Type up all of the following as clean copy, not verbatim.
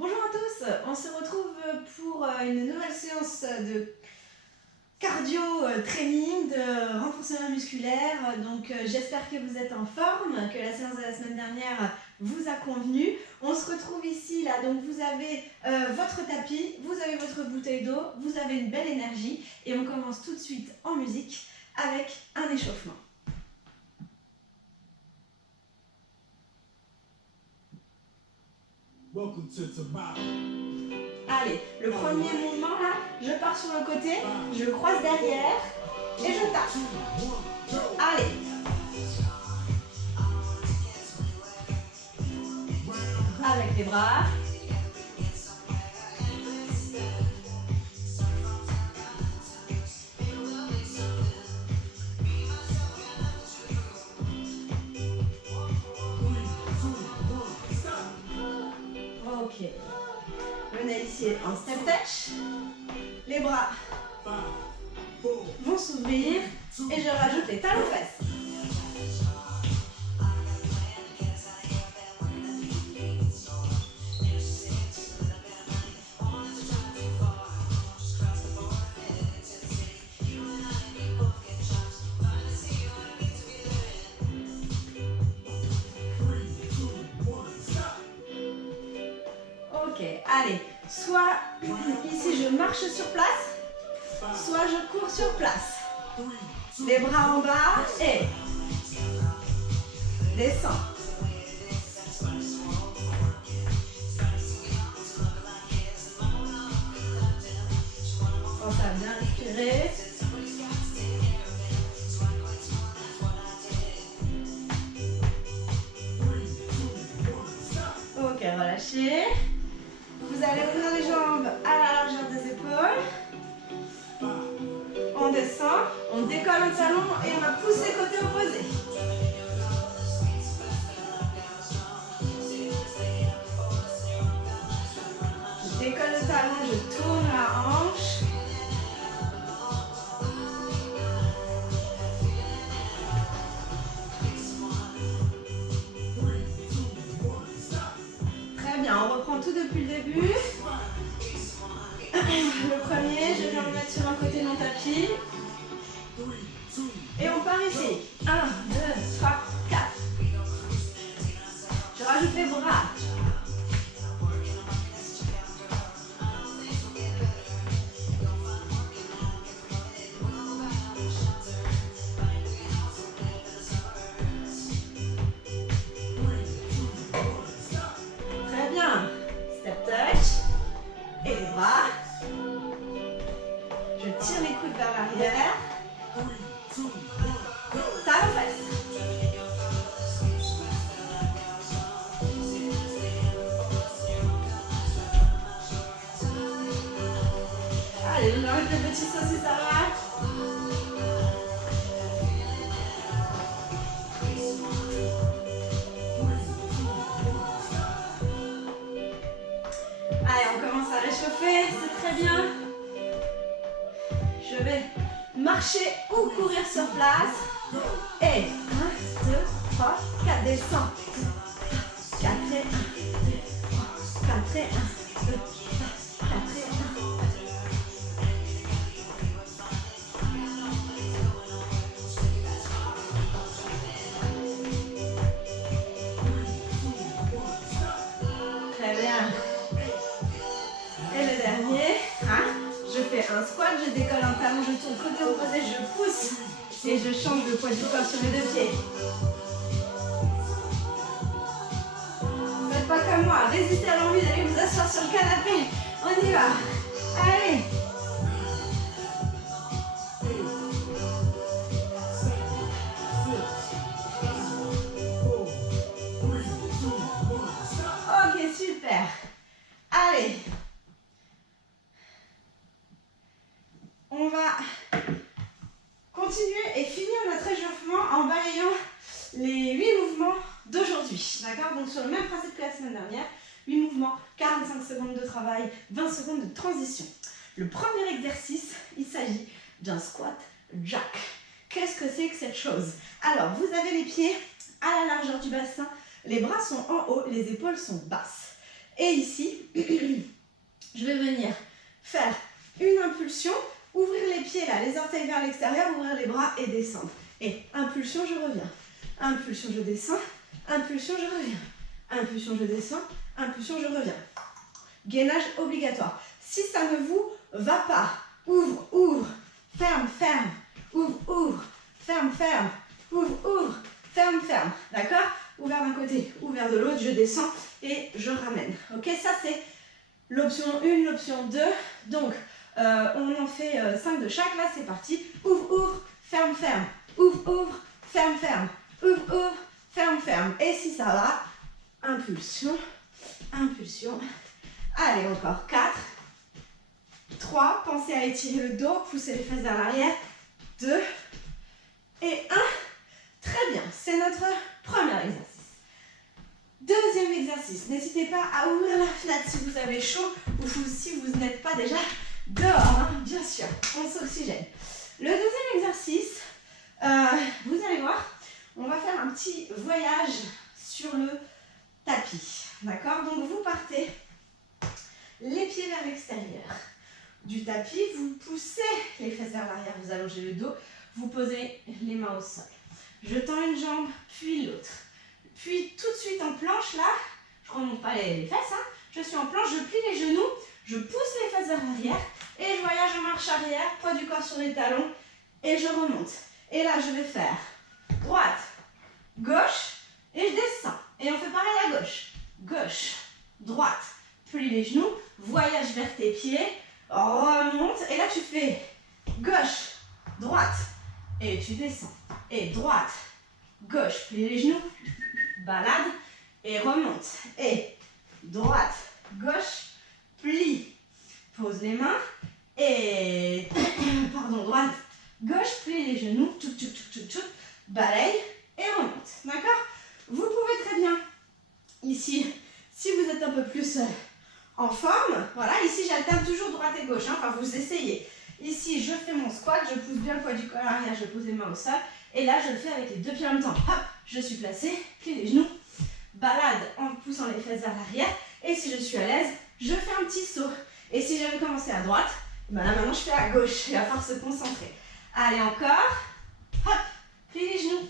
Bonjour à tous, on se retrouve pour une nouvelle séance de cardio training, de renforcement musculaire. Donc j'espère que vous êtes en forme, que la séance de la semaine dernière vous a convenu. On se retrouve ici, là, donc vous avez votre tapis, vous avez votre bouteille d'eau, vous avez une belle énergie et on commence tout de suite en musique avec un échauffement. Allez, le premier mouvement là, je pars sur le côté, je croise derrière et je tape. Allez. Avec les bras. Ok. Venez ici en step touch. Les bras vont s'ouvrir et je rajoute les talons fesses. Ok, allez, soit ici je marche sur place, soit je cours sur place. Les bras en bas et descends. Pense à bien respirer. Ok, relâchez. Vous allez ouvrir les jambes à la largeur des épaules. On descend, on décolle un talon et on va pousser côté opposé. Je décolle le talon, je tourne la hanche. Très bien, on reprend tout depuis le début. Le premier, je viens me mettre sur un côté de mon tapis. Et on part ici. 1, 2, 3, 4. Je rajoute les bras. Très bien. Step touch. Et les bras. Je tire les coudes vers l'arrière. Talons fesses. Allez, je m'arrête le petit saut si ça va. Allez, on commence à réchauffer, c'est très bien. Je vais marcher ou courir sur place. Et 1, 2, 3, 4, descends. 4 et 1, 2, 3, 4 et 1, 2, 3, 4 et 1. Très bien. Et le dernier, je fais un squat, je décolle un talon, je tourne côté opposé, je pousse et je change de poids du corps sur mes deux pieds. Faites pas comme moi, résistez à l'envie d'aller vous asseoir sur le canapé. On y va. Allez. Ok, super. Allez. On va continuer et finir notre échauffement en balayant les 8 mouvements d'aujourd'hui. D'accord? Donc sur le même principe que la semaine dernière, 8 mouvements, 45 secondes de travail, 20 secondes de transition. Le premier exercice, il s'agit d'un squat jack. Qu'est-ce que c'est que cette chose? Alors, vous avez les pieds à la largeur du bassin, les bras sont en haut, les épaules sont basses. Et ici, je vais venir faire une impulsion, ouvrir les pieds là, les orteils vers l'extérieur, ouvrir les bras et descendre. Et impulsion, je reviens. Impulsion, je descends. Impulsion, je reviens. Impulsion, je descends. Impulsion, je reviens. Gainage obligatoire. Si ça ne vous va pas, ouvre, ouvre, ferme, ferme, ouvre, ouvre, ferme, ferme, ouvre, ouvre, ferme, ferme. D'accord? Ouvert d'un côté, ouvert de l'autre, je descends et je ramène. Ok, ça c'est l'option 1, l'option 2. Donc, on en fait 5 de chaque. Là, c'est parti. Ouvre, ouvre, ferme, ferme. Ouvre, ouvre, ferme, ferme. Ouvre, ouvre, ferme, ferme. Et si ça va, impulsion, impulsion. Allez, encore 4, 3. Pensez à étirer le dos, pousser les fesses vers l'arrière. 2 et 1. Très bien, c'est notre premier exercice. Deuxième exercice, n'hésitez pas à ouvrir la fenêtre si vous avez chaud ou si vous n'êtes pas déjà dehors, hein, bien sûr, on s'oxygène. Le deuxième exercice, vous allez voir, on va faire un petit voyage sur le tapis, d'accord? Donc vous partez les pieds vers l'extérieur du tapis, vous poussez les fesses vers l'arrière, vous allongez le dos, vous posez les mains au sol. Je tends une jambe, puis l'autre. Puis tout de suite en planche, là, je ne remonte pas les fesses, hein, je suis en planche, je plie les genoux, je pousse les fesses vers l'arrière et je voyage en marche arrière, poids du corps sur les talons et je remonte. Et là, je vais faire droite, gauche et je descends. Et on fait pareil à gauche. Gauche, droite, plie les genoux, voyage vers tes pieds, remonte. Et là, tu fais gauche, droite et tu descends. Et droite, gauche, plie les genoux, balade et remonte. Et droite, gauche, plie, pose les mains et pardon, droite, gauche, plie les genoux, tchouk, tchouk, tchouk, tchouk, tchouk, balaye et remonte. D'accord? Vous pouvez très bien, ici, si vous êtes un peu plus en forme, voilà, ici j'alterne toujours droite et gauche, hein, enfin vous essayez. Ici, je fais mon squat, je pousse bien le poids du corps à l'arrière, je pose les mains au sol. Et là, je le fais avec les deux pieds en même temps. Hop, je suis placée, plie les genoux, balade en poussant les fesses vers l'arrière. Et si je suis à l'aise, je fais un petit saut. Et si j'avais commencé à droite, ben là maintenant je fais à gauche. Il va falloir se concentrer. Allez, encore. Hop, plie les genoux.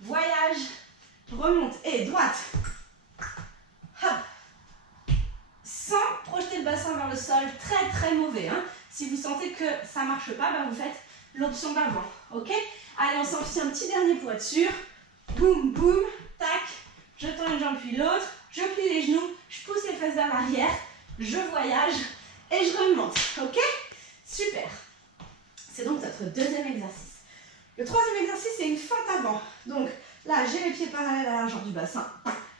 Voyage, remonte et droite. Hop. Sans projeter le bassin vers le sol, très très mauvais. Hein. Si vous sentez que ça ne marche pas, ben vous faites l'option d'avant. Ok? Allez, on s'en fait un petit dernier pour être sûr. Boum, boum, tac. Je tends une jambe puis l'autre. Je plie les genoux. Je pousse les fesses vers l'arrière. Je voyage et je remonte. Ok? Super. C'est donc notre deuxième exercice. Le troisième exercice, c'est une fente avant. Donc là, j'ai les pieds parallèles à la largeur du bassin.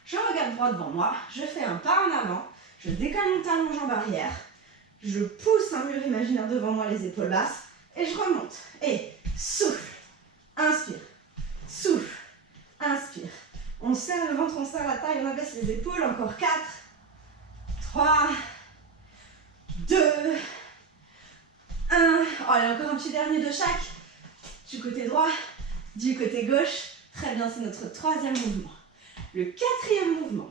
Je regarde droit devant moi. Je fais un pas en avant. Je décolle mon talon, jambe arrière. Je pousse un mur imaginaire devant moi, les épaules basses. Et je remonte. Et souffle. Inspire, souffle, inspire. On serre le ventre, on serre la taille, on abaisse les épaules. Encore 4, 3, 2, 1. Oh, allez, encore un petit dernier de chaque. Du côté droit, du côté gauche. Très bien, c'est notre troisième mouvement. Le quatrième mouvement.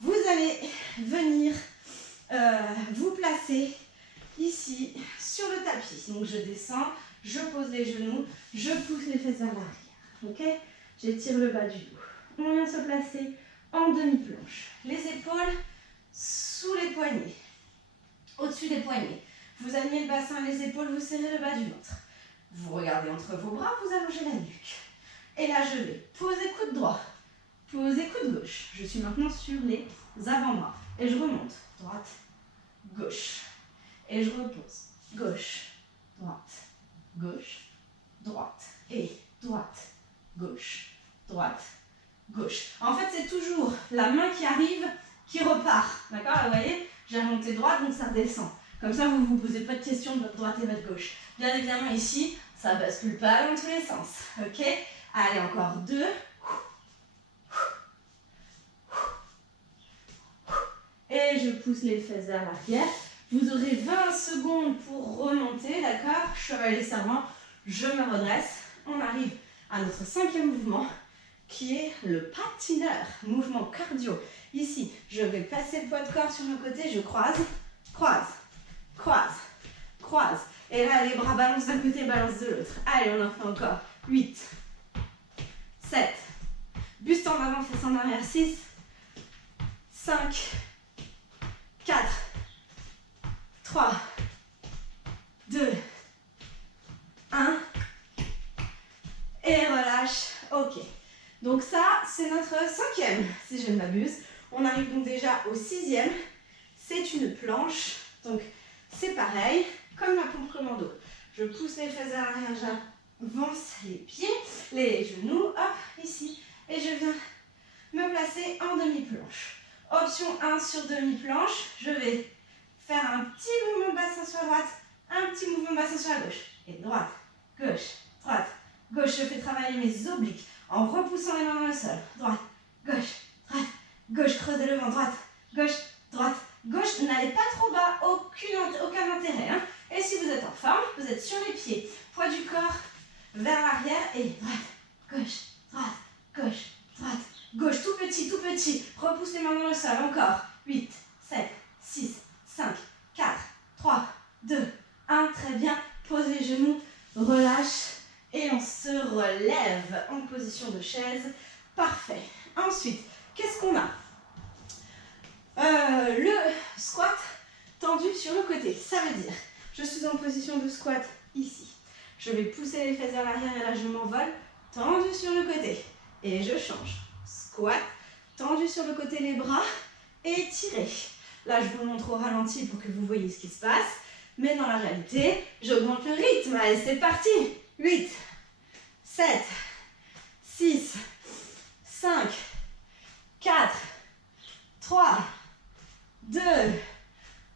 Vous allez venir vous placer ici sur le tapis. Donc je descends. Je pose les genoux, je pousse les fesses vers l'arrière, ok? J'étire le bas du dos. On vient se placer en demi-planche. Les épaules sous les poignets, au-dessus des poignets. Vous alignez le bassin et les épaules, vous serrez le bas du ventre. Vous regardez entre vos bras, vous allongez la nuque. Et là, je vais poser coude droit, poser coude gauche. Je suis maintenant sur les avant-bras. Et je remonte, droite, gauche. Et je repose, gauche, droite. Gauche, droite, et droite, gauche, droite, gauche. En fait, c'est toujours la main qui arrive, qui repart. D'accord? Vous voyez, j'ai remonté droite, donc ça redescend. Comme ça, vous ne vous posez pas de questions de votre droite et votre gauche. Bien évidemment, ici, ça ne bascule pas dans tous les sens. Ok? Allez, encore 2. Et je pousse les fesses vers l'arrière. Vous aurez 20 secondes pour remonter, d'accord? Chevalet servant, je me redresse. On arrive à notre cinquième mouvement. qui est le patineur, mouvement cardio. Ici, je vais passer le poids de corps sur le côté, je croise, croise, croise, croise. Et là, les bras balancent d'un côté, balancent de l'autre. Allez, on en fait encore. 8, 7, buste en avant, fesse en arrière, 6, 5, 4, 3, 2, 1. Et relâche. Ok. Donc ça, c'est notre 5e, si je ne m'abuse. On arrive donc déjà au 6e. C'est une planche. Donc, c'est pareil, comme la pompe commando. Je pousse les fesses à l'arrière, j'avance les pieds, les genoux, hop, ici. Et je viens me placer en demi-planche. Option 1 sur demi-planche. Je vais faire un petit mouvement de bassin sur la droite, un petit mouvement de bassin sur la gauche. Et droite, gauche, droite, gauche. Je fais travailler mes obliques en repoussant les mains dans le sol. Droite, gauche, droite, gauche. Creusez le ventre. Droite, gauche, droite, gauche. N'allez pas trop bas, aucun intérêt. Hein. Et si vous êtes en forme, vous êtes sur les pieds. Poids du corps vers l'arrière et droite, gauche, droite, gauche, droite, gauche. Tout petit, tout petit. Repousse les mains dans le sol. Encore. 8, 7, 6, 5, 4, 3, 2, 1. Très bien. Pose les genoux, relâche. Et on se relève en position de chaise. Parfait. Ensuite, qu'est-ce qu'on a? Le squat tendu sur le côté. Ça veut dire, je suis en position de squat ici. Je vais pousser les fesses vers l'arrière et là je m'envole. Tendu sur le côté. Et je change. Squat, tendu sur le côté les bras, étiré. Là je vous montre au ralenti pour que vous voyez ce qui se passe. Mais dans la réalité, j'augmente le rythme. Allez, c'est parti. 8, 7, 6, 5, 4, 3, 2,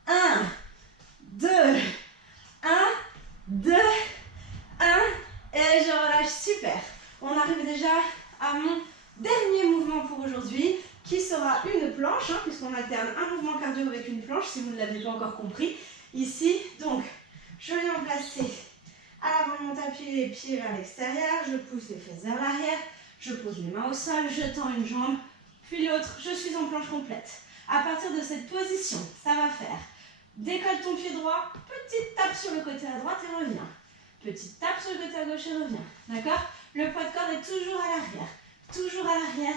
1, 2, 1, 2, 1. Et je relâche, super. On arrive déjà à mon dernier mouvement pour aujourd'hui, qui sera une planche, hein, puisqu'on alterne un mouvement cardio avec une planche, si vous ne l'avez pas encore compris. Ici, donc, je viens placer à l'avant de mon tapis les pieds vers l'extérieur, je pousse les fesses vers l'arrière, je pose les mains au sol, je tends une jambe, puis l'autre, je suis en planche complète. À partir de cette position, ça va faire décolle ton pied droit, petite tape sur le côté à droite et reviens. Petite tape sur le côté à gauche et reviens. D'accord? Le poids de corps est toujours à l'arrière, toujours à l'arrière,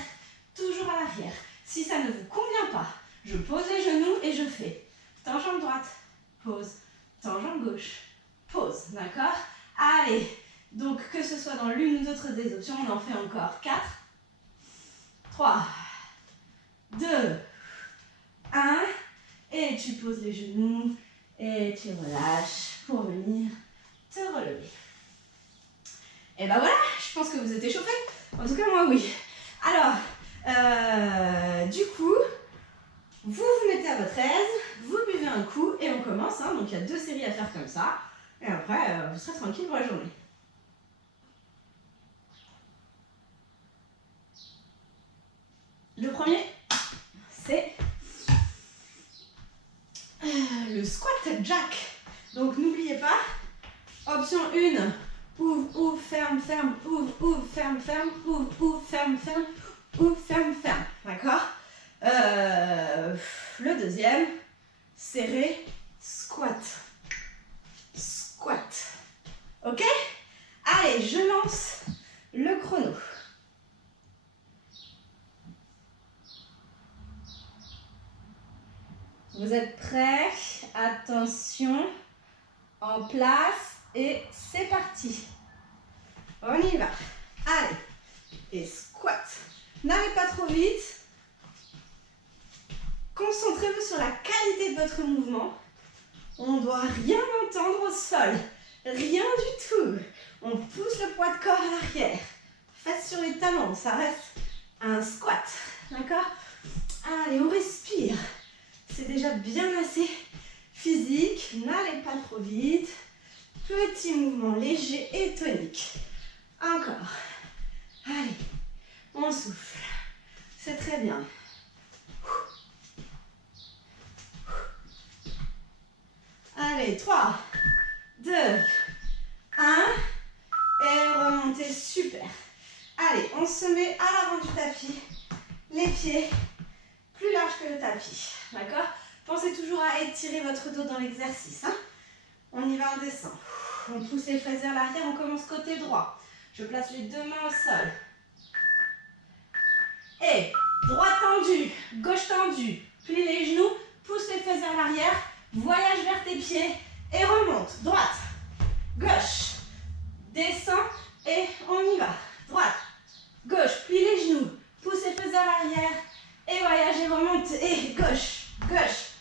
toujours à l'arrière. Si ça ne vous convient pas, je pose les genoux et je fais tends jambe droite, pause, tends jambe gauche, pause. D'accord? Allez, donc que ce soit dans l'une ou l'autre des options, on en fait encore 4, 3, 2, 1, et tu poses les genoux et tu relâches pour venir te relever. Et ben voilà, je pense que vous êtes échauffés. En tout cas, moi, oui. Alors, du coup, vous vous mettez à votre aise, vous buvez un coup et on commence. Hein, donc, il y a 2 séries à faire comme ça. Et après, vous serez tranquille pour la journée. Le premier, c'est le squat jack. Donc, n'oubliez pas, option 1, ouvre, ouvre, ferme, ferme, ouvre, ouvre, ferme, ferme, ouvre, ouvre, ferme, ferme, ouvre, ferme, ferme. D'accord? Le deuxième, serré, squat. Squat. Ok? Allez, je lance le chrono. Vous êtes prêts? Attention, en place et c'est parti. On y va. Allez, et squat. N'allez pas trop vite. Concentrez-vous sur la qualité de votre mouvement. On ne doit rien entendre au sol. Rien du tout. On pousse le poids de corps à l'arrière. Faites sur les talons, ça reste un squat. D'accord? Allez, on respire. C'est déjà bien assez physique. N'allez pas trop vite. Petit mouvement léger et tonique. Encore. Allez, on souffle. C'est très bien. Allez, 3, 2, 1. Et remontez, super. Allez, on se met à l'avant du tapis. Les pieds plus larges que le tapis. D'accord? Pensez toujours à étirer votre dos dans l'exercice. Hein? On y va, on descend. On pousse les fesses vers l'arrière, on commence côté droit. Je place les deux mains au sol. Et droit tendu, gauche tendue. Plie les genoux, pousse les fesses vers l'arrière. Voyage vers tes pieds et remonte. Droite, gauche, descend et on y va. Droite, gauche, plie les genoux, pousse les fesses vers l'arrière et voyage et remonte. Et gauche, gauche,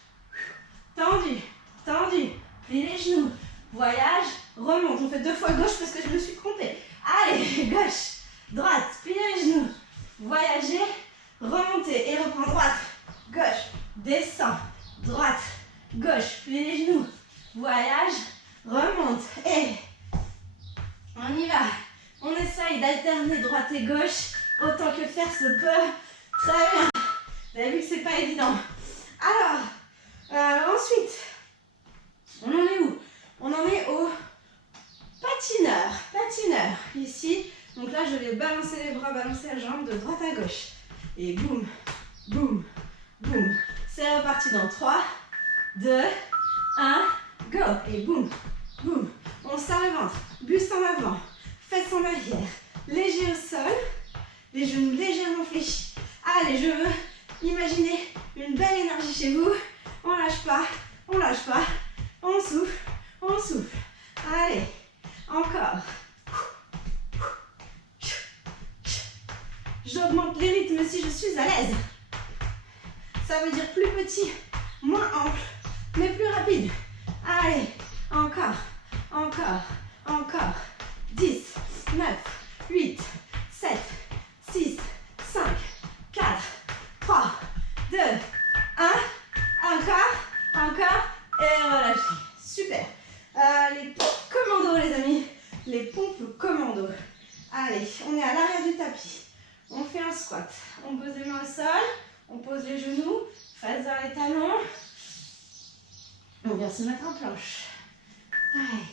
tendu, tendu, plie les genoux, voyage, remonte. On fait 2 fois gauche parce que je me suis trompée. Allez, gauche, droite, plie les genoux, voyagez, remontez et reprends droite, gauche, descend, droite, gauche, plie les genoux, voyage, remonte et on y va. On essaye d'alterner droite et gauche autant que faire se peut. Très bien. Vous avez vu que c'est pas évident. Alors, ensuite, on en est où? On en est au patineur. Patineur, ici. Donc là, je vais balancer les bras, balancer la jambe de droite à gauche. Et boum, boum, boum. C'est reparti dans 3, 2, 1, go. Et boum, boum. On serre le ventre, buste en avant, fesses en arrière, léger au sol, les genoux légèrement fléchis. Allez, je veux imaginer une belle énergie chez vous. On lâche pas, on lâche pas. On souffle, on souffle. Allez, encore. J'augmente les rythmes si je suis à l'aise. Ça veut dire plus petit, moins ample, mais plus rapide. Allez, encore, encore, encore. 10, 9, 8, 7, 6, 5, 4, 3, 2, 1. Encore, encore. Et relâchez. Super. Les pompes commando, les amis. Les pompes commando. Allez, on est à l'arrière du tapis. On fait un squat. On pose les mains au sol. On pose les genoux. Face vers les talons. On vient se mettre en planche. Allez.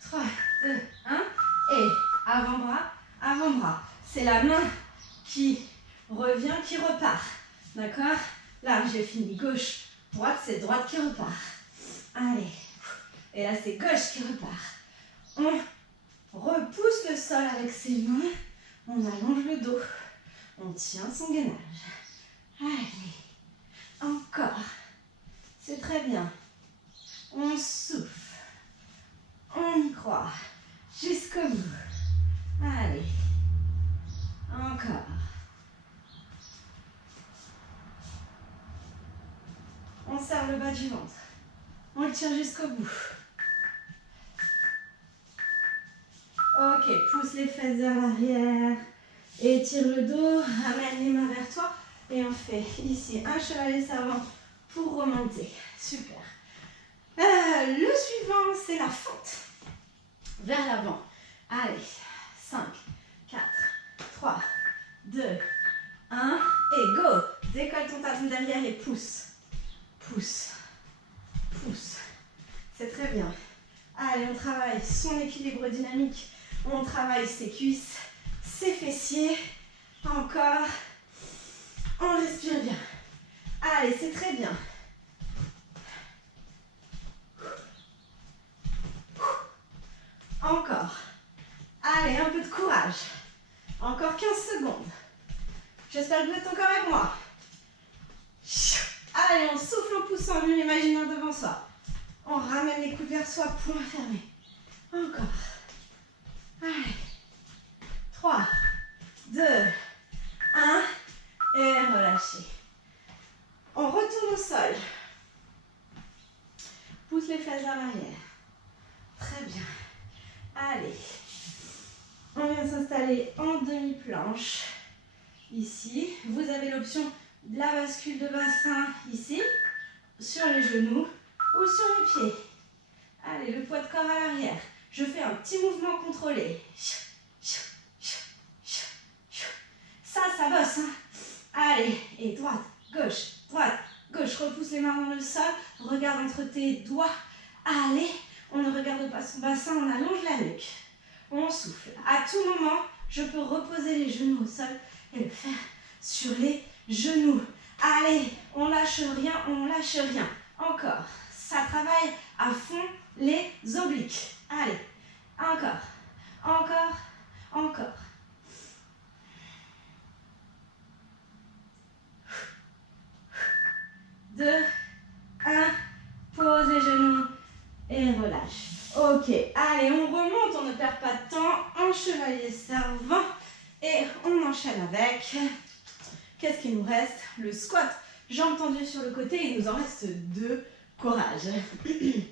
3, 2, 1. Et avant-bras, avant-bras. C'est la main qui revient, qui repart. D'accord? Là, j'ai fini. Gauche, droite, c'est droite qui repart. Allez. Et là, c'est gauche qui repart. On repousse le sol avec ses mains. On allonge le dos. On tient son gainage. Allez. Encore. C'est très bien. On souffle. On y croit. Jusqu'au bout. Allez. Encore. On serre le bas du ventre. On le tire jusqu'au bout. Ok, pousse les fesses vers l'arrière. Étire le dos, ramène les mains vers toi. Et on fait ici un chevalet servant pour remonter. Super. Le suivant, c'est la fente. Vers l'avant. Allez, 5, 4, 3, 2, 1. Et go. Décolle ton talon derrière et pousse. Pousse. Pousse. C'est très bien. Allez, on travaille son équilibre dynamique. On travaille ses cuisses, ses fessiers. Encore. On respire bien. Allez, c'est très bien. Encore. Allez, un peu de courage. Encore 15 secondes. J'espère que vous êtes encore avec moi. Allez, on souffle en poussant un mur imaginaire devant soi. On ramène les coudes vers soi, poing fermé. Encore. Allez. 3, 2, 1. Et relâchez. On retourne au sol. Pousse les fesses vers l'arrière. Très bien. Allez. On vient s'installer en demi-planche. Ici. Vous avez l'option de la bascule de bassin ici. Sur les genoux ou sur les pieds. Allez, le poids de corps à l'arrière. Je fais un petit mouvement contrôlé. Ça bosse. Hein? Allez, et droite, gauche, repousse les mains dans le sol, regarde entre tes doigts. Allez, on ne regarde pas son bassin, on allonge la nuque. On souffle. À tout moment, je peux reposer les genoux au sol et le faire sur les genoux. Allez, on lâche rien, on lâche rien. Encore, ça travaille à fond les obliques. Allez, encore, encore, encore. 2, 1, pose les genoux et relâche. Ok, allez, on remonte, on ne perd pas de temps. En chevalier servant et on enchaîne avec. Qu'est-ce qu'il nous reste? Le squat. Jambes tendues sur le côté, il nous en reste 2. Courage. Allez.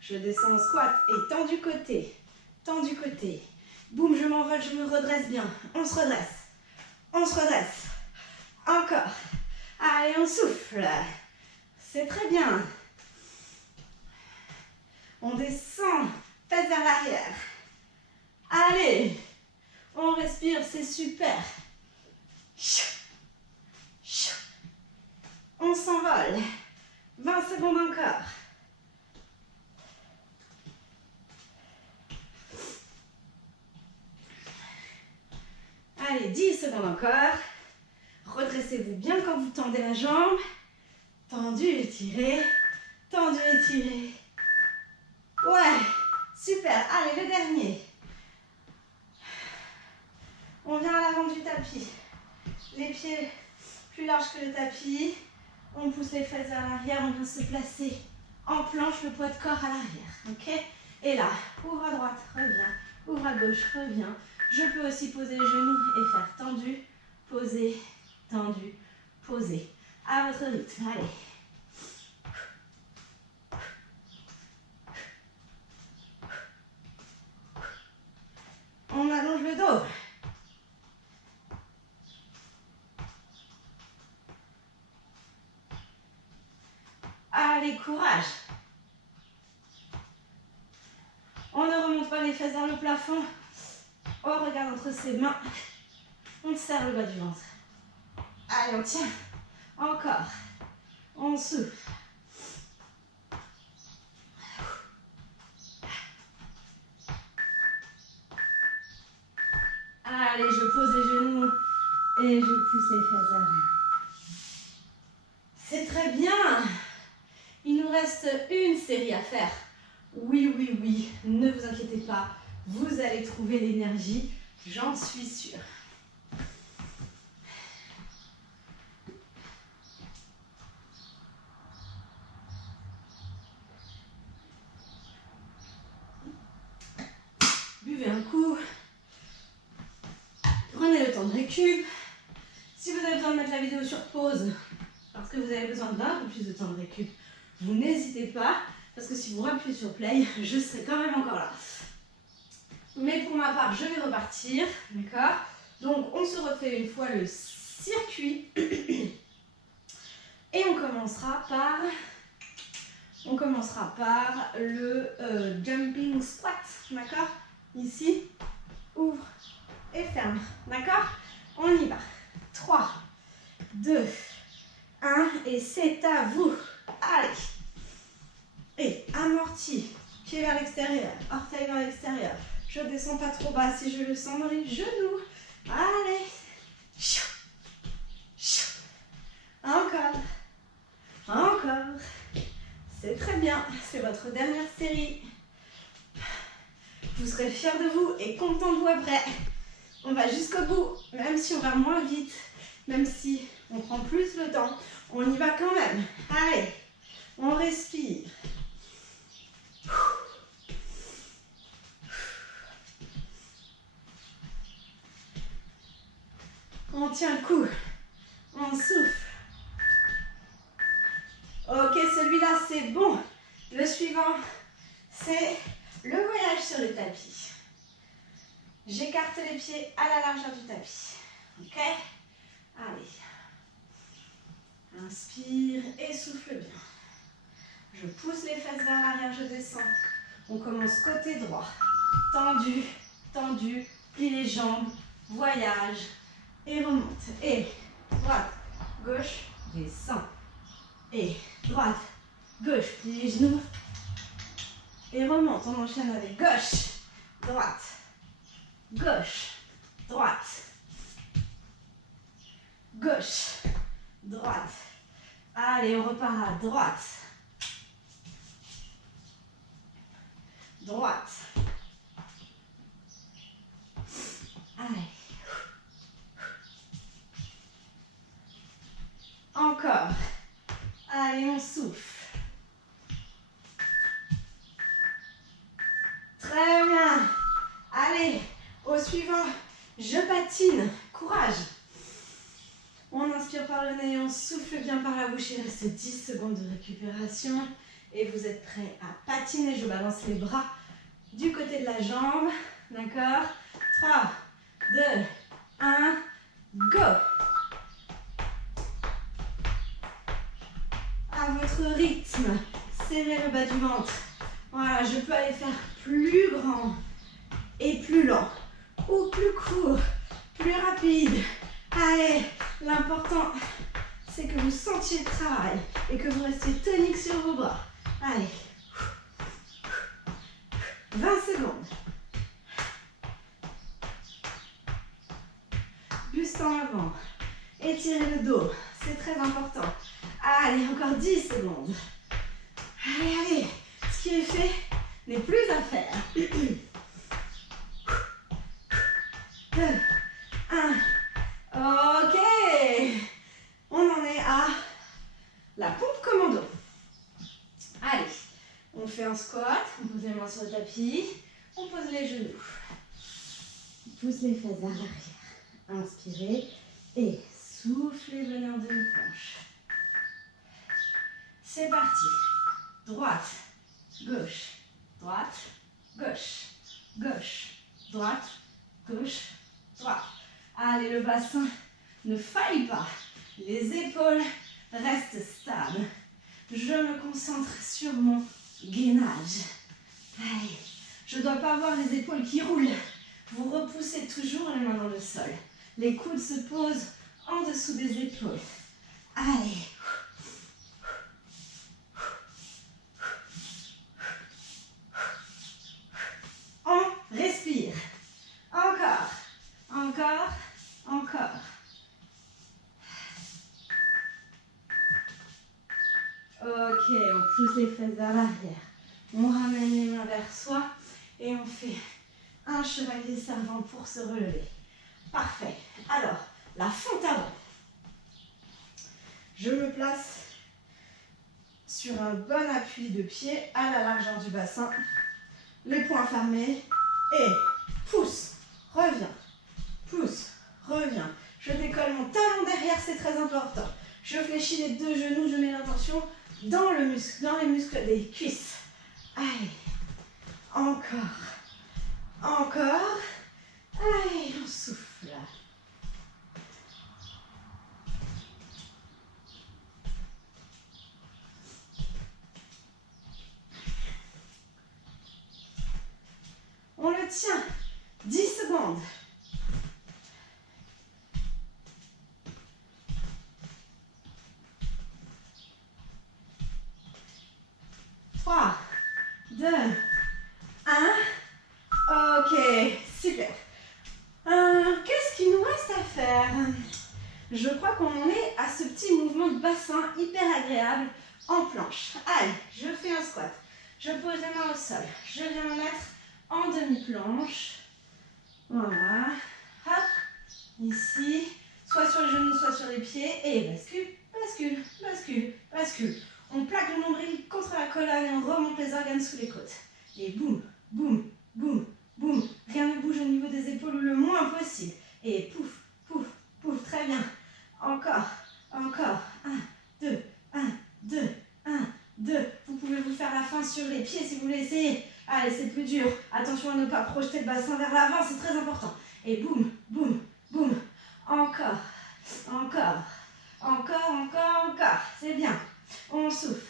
Je descends en squat et tendu côté. Tendu côté. Boum, je m'envole, je me redresse bien. On se redresse. On se redresse. Encore. Allez, on souffle. C'est très bien. On descend, fesses vers l'arrière. Allez, on respire, c'est super. On s'envole. 20 secondes encore. Allez, 10 secondes encore. Redressez-vous bien quand vous tendez la jambe. Tendu, étiré. Tendu, étiré. Ouais, super. Allez, le dernier. On vient à l'avant du tapis. Les pieds plus larges que le tapis. On pousse les fesses vers l'arrière. On vient se placer en planche, le poids de corps à l'arrière. Ok? Et là, ouvre à droite, reviens. Ouvre à gauche, reviens. Je peux aussi poser les genoux et faire tendu, poser, tendu, poser. À votre rythme. Allez. On allonge le dos. Allez, courage. On ne remonte pas les fesses vers le plafond. On regarde entre ses mains. On serre le bas du ventre. Allez, on tient. Encore. On souffle. Allez, je pose les genoux et je pousse les fesses vers l'arrière. C'est très bien. Il nous reste une série à faire. Oui, oui, oui, ne vous inquiétez pas. Vous allez trouver l'énergie, j'en suis sûre. Buvez un coup. Prenez le temps de récup. Si vous avez besoin de mettre la vidéo sur pause, parce que vous avez besoin d'un peu plus de temps de récup, vous n'hésitez pas, parce que si vous appuyez sur play, je serai quand même encore là. Mais pour ma part, je vais repartir, d'accord? Donc, on se refait une fois le circuit. Et on commencera par le jumping squat, d'accord? Ici, ouvre et ferme, d'accord? On y va. 3, 2, 1 et c'est à vous. Allez. Et amorti, pied vers l'extérieur, orteil vers l'extérieur. Je ne descends pas trop bas si je le sens dans les genoux. Allez. Encore. Encore. C'est très bien. C'est votre dernière série. Vous serez fiers de vous et content de vous après. On va jusqu'au bout, même si on va moins vite, même si on prend plus le temps. On y va quand même. Allez. On respire. On tient le coup. On souffle. Ok, celui-là, c'est bon. Le suivant, c'est le voyage sur le tapis. J'écarte les pieds à la largeur du tapis. Ok? Allez. Inspire et souffle bien. Je pousse les fesses vers l'arrière, je descends. On commence côté droit. Tendu, tendu, plie les jambes, voyage et remonte. Et droite, gauche, descend. Et droite, gauche, plie les genoux. Et remonte, on enchaîne avec gauche, droite, gauche, droite, gauche, droite. Allez, on repart à droite, droite. Allez. Encore. Allez, on souffle. Très bien. Allez, au suivant, je patine. Courage. On inspire par le nez, on souffle bien par la bouche. Il reste 10 secondes de récupération. Et vous êtes prêts à patiner. Je balance les bras du côté de la jambe. D'accord? 3, 2, 1, go! À votre rythme, serrez le bas du ventre. Voilà, je peux aller faire plus grand et plus lent, ou plus court, plus rapide. Allez, l'important, c'est que vous sentiez le travail et que vous restiez tonique sur vos bras. Allez, 20 secondes. Buste en avant, étirez le dos, c'est très important. Allez, encore 10 secondes. Allez, allez, ce qui est fait n'est plus à faire. 2, 1. Ok. On en est à la pompe commando. Allez, on fait un squat, on pose les mains sur le tapis, on pose les genoux. On pousse les fesses vers l'arrière. Inspirez et soufflez, venez en demi-planche. C'est parti. Droite, gauche, droite, gauche, gauche, droite, gauche, droite. Allez, le bassin ne faille pas. Les épaules restent stables. Je me concentre sur mon gainage. Allez, je ne dois pas avoir les épaules qui roulent. Vous repoussez toujours les mains dans le sol. Les coudes se posent en dessous des épaules. Allez. On respire. Encore, encore, encore. Ok, on pousse les fesses vers l'arrière. On ramène les mains vers soi et on fait un chevalier servant pour se relever. Parfait. Alors, la fente avant. Je me place sur un bon appui de pied à la largeur du bassin. Les poings fermés et pousse, reviens, pousse, reviens. Je décolle mon talon derrière, c'est très important. Je fléchis les deux genoux, je mets l'intention dans les muscles des cuisses. Allez, encore, encore. Allez, on souffle. On le tient. 10 secondes. Trois, 2, 1. Ok, super. Qu'est-ce qu'il nous reste à faire? Je crois qu'on en est à ce petit mouvement de bassin hyper agréable en planche. Allez, je fais un squat. Je pose les mains au sol. Je viens me mettre en demi-planche. Voilà. Hop, ici. Soit sur les genoux, soit sur les pieds. Et bascule, bascule, bascule, bascule. On plaque le nombril contre la colonne et on remonte les organes sous les côtes. Et boum, boum, boum, boum. Rien ne bouge au niveau des épaules le moins possible. Et pouf, pouf, pouf. Très bien. Encore, encore. 1, 2, 1, 2, 1, 2. Vous pouvez vous faire la fin sur les pieds si vous voulez essayer. Allez, c'est plus dur. Attention à ne pas projeter le bassin vers l'avant, c'est très important. Et boum, boum, boum. Encore, encore, encore, encore, encore. C'est bien. On souffle.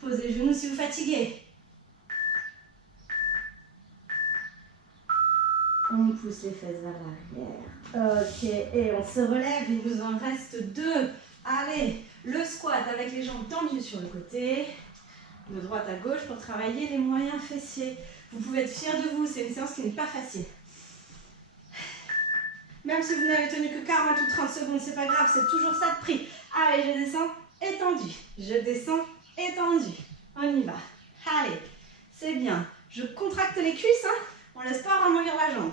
Posez les genoux si vous fatiguez. On pousse les fesses vers l'arrière. Ok, et on se relève. Il vous en reste 2. Allez, le squat avec les jambes tendues sur le côté. de droite à gauche pour travailler les moyens fessiers. Vous pouvez être fiers de vous, c'est une séance qui n'est pas facile. Même si vous n'avez tenu que 40 ou 30 secondes, c'est pas grave, c'est toujours ça de prix. Allez, je descends, étendu. Je descends, étendu. On y va. Allez, c'est bien. Je contracte les cuisses, hein. On ne laisse pas ramollir la jambe.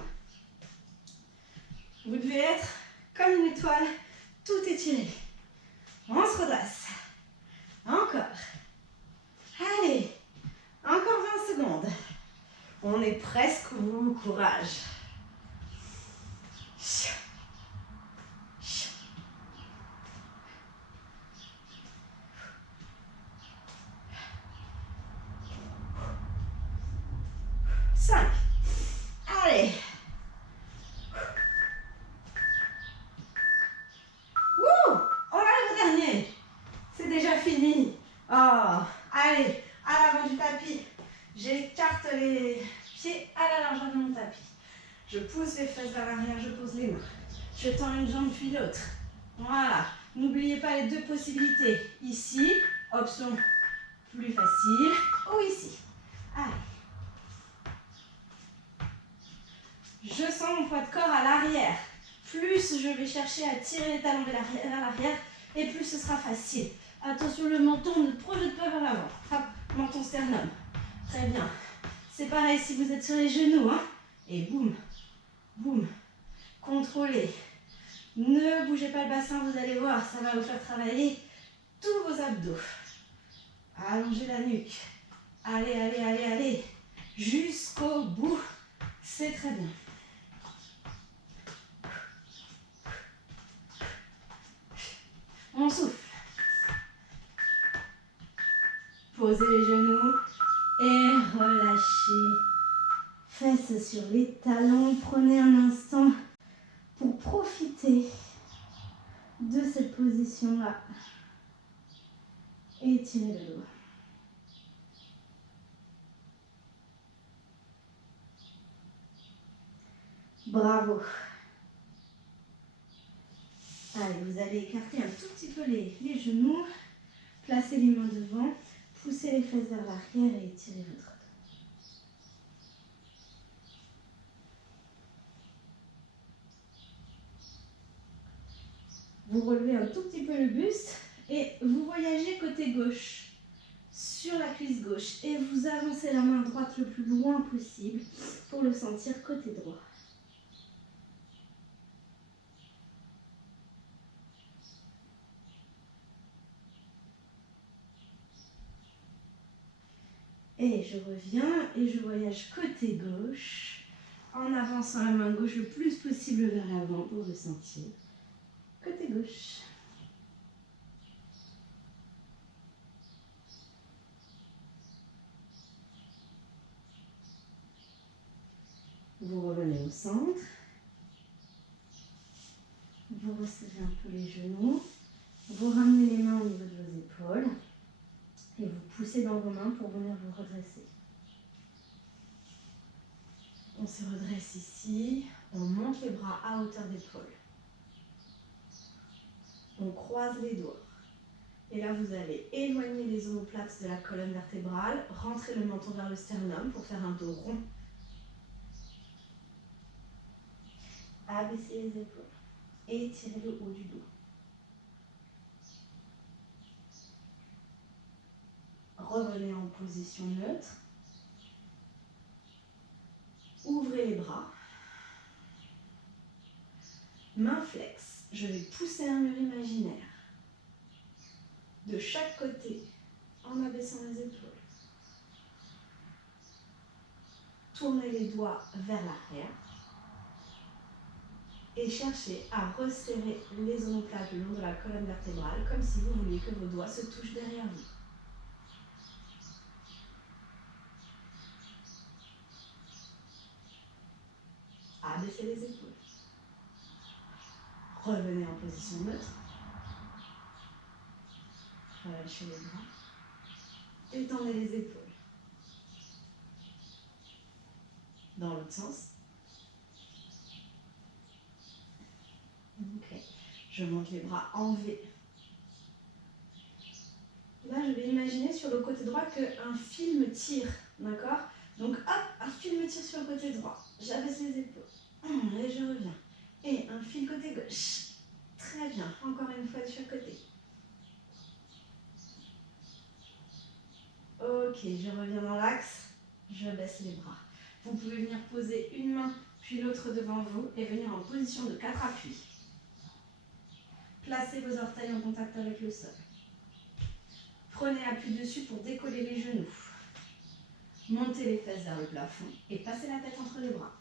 Vous devez être comme une étoile, tout étiré. On se redresse. Encore. Allez, encore 20 secondes. On est presque au bout, courage. 5. Allez. Wouh! On arrive au dernier. C'est déjà fini. Oh, allez, à l'avant du tapis. J'écarte les pieds à la largeur de mon tapis. Je pousse les fesses vers l'arrière, je pose les mains. Je tends une jambe puis l'autre. Voilà. N'oubliez pas les deux possibilités. Ici, option plus facile, ou ici. Allez. Je sens mon poids de corps à l'arrière. Plus je vais chercher à tirer les talons vers l'arrière, et plus ce sera facile. Attention, le menton ne projette pas vers l'avant. Hop, menton sternum. Très bien. C'est pareil si vous êtes sur les genoux, hein. Et boum, boum. Contrôlez. Ne bougez pas le bassin, vous allez voir, ça va vous faire travailler tous vos abdos. Allongez la nuque. Allez, allez, allez, allez. Jusqu'au bout. C'est très bien. On souffle. Posez les genoux et relâchez. Fesses sur les talons. Prenez un instant pour profiter de cette position-là. Étirez le dos. Bravo. Allez, vous allez écarter un tout petit peu les genoux. Placez les mains devant. Poussez les fesses vers l'arrière et étirez votre dos. Vous relevez un tout petit peu le buste et vous voyagez côté gauche sur la cuisse gauche et vous avancez la main droite le plus loin possible pour le sentir côté droit. Et je reviens et je voyage côté gauche en avançant la main gauche le plus possible vers l'avant pour le sentir. Côté gauche. Vous revenez au centre. Vous resserrez un peu les genoux. Vous ramenez les mains au niveau de vos épaules. Et vous poussez dans vos mains pour venir vous redresser. On se redresse ici. On monte les bras à hauteur d'épaule. On croise les doigts. Et là, vous allez éloigner les omoplates de la colonne vertébrale, rentrer le menton vers le sternum pour faire un dos rond. Abaissez les épaules et étirez le haut du dos. Revenez en position neutre. Ouvrez les bras. Main flex. Je vais pousser un mur imaginaire de chaque côté en abaissant les épaules. Tournez les doigts vers l'arrière et cherchez à resserrer les omoplates le long de la colonne vertébrale comme si vous vouliez que vos doigts se touchent derrière vous. Abaissez les épaules. Revenez en position neutre. Relâchez les bras. Étendez les épaules. Dans l'autre sens. Ok. Je monte les bras en V. La là, je vais imaginer sur le côté droit qu'un fil me tire, d'accord? Donc hop, un fil me tire sur le côté droit. J'abaisse les épaules. Et je reviens. Et un fil côté gauche. Très bien. Encore une fois de chaque côté. Ok, je reviens dans l'axe. Je baisse les bras. Vous pouvez venir poser une main puis l'autre devant vous et venir en position de 4 appuis. Placez vos orteils en contact avec le sol. Prenez appui dessus pour décoller les genoux. Montez les fesses vers le plafond et passez la tête entre les bras.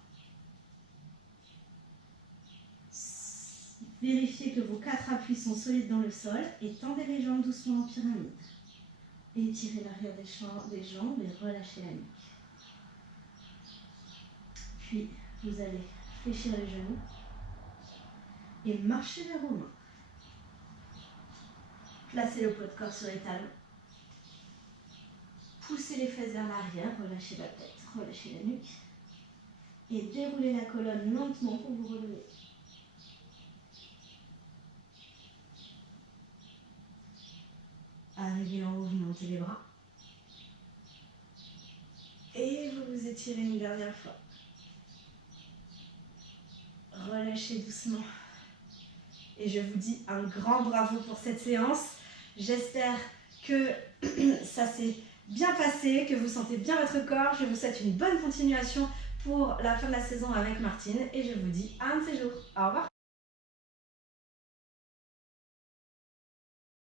Vérifiez que vos 4 appuis sont solides dans le sol et tendez les jambes doucement en pyramide. Étirez l'arrière des jambes et relâchez la nuque. Puis, vous allez fléchir les genoux et marcher vers vos mains. Placez le poids de corps sur les talons. Poussez les fesses vers l'arrière, relâchez la tête, relâchez la nuque. Et déroulez la colonne lentement pour vous relever. Arrivez en haut, vous montez les bras. Et vous vous étirez une dernière fois. Relâchez doucement. Et je vous dis un grand bravo pour cette séance. J'espère que ça s'est bien passé, que vous sentez bien votre corps. Je vous souhaite une bonne continuation pour la fin de la saison avec Martine. Et je vous dis à un de ces jours. Au revoir.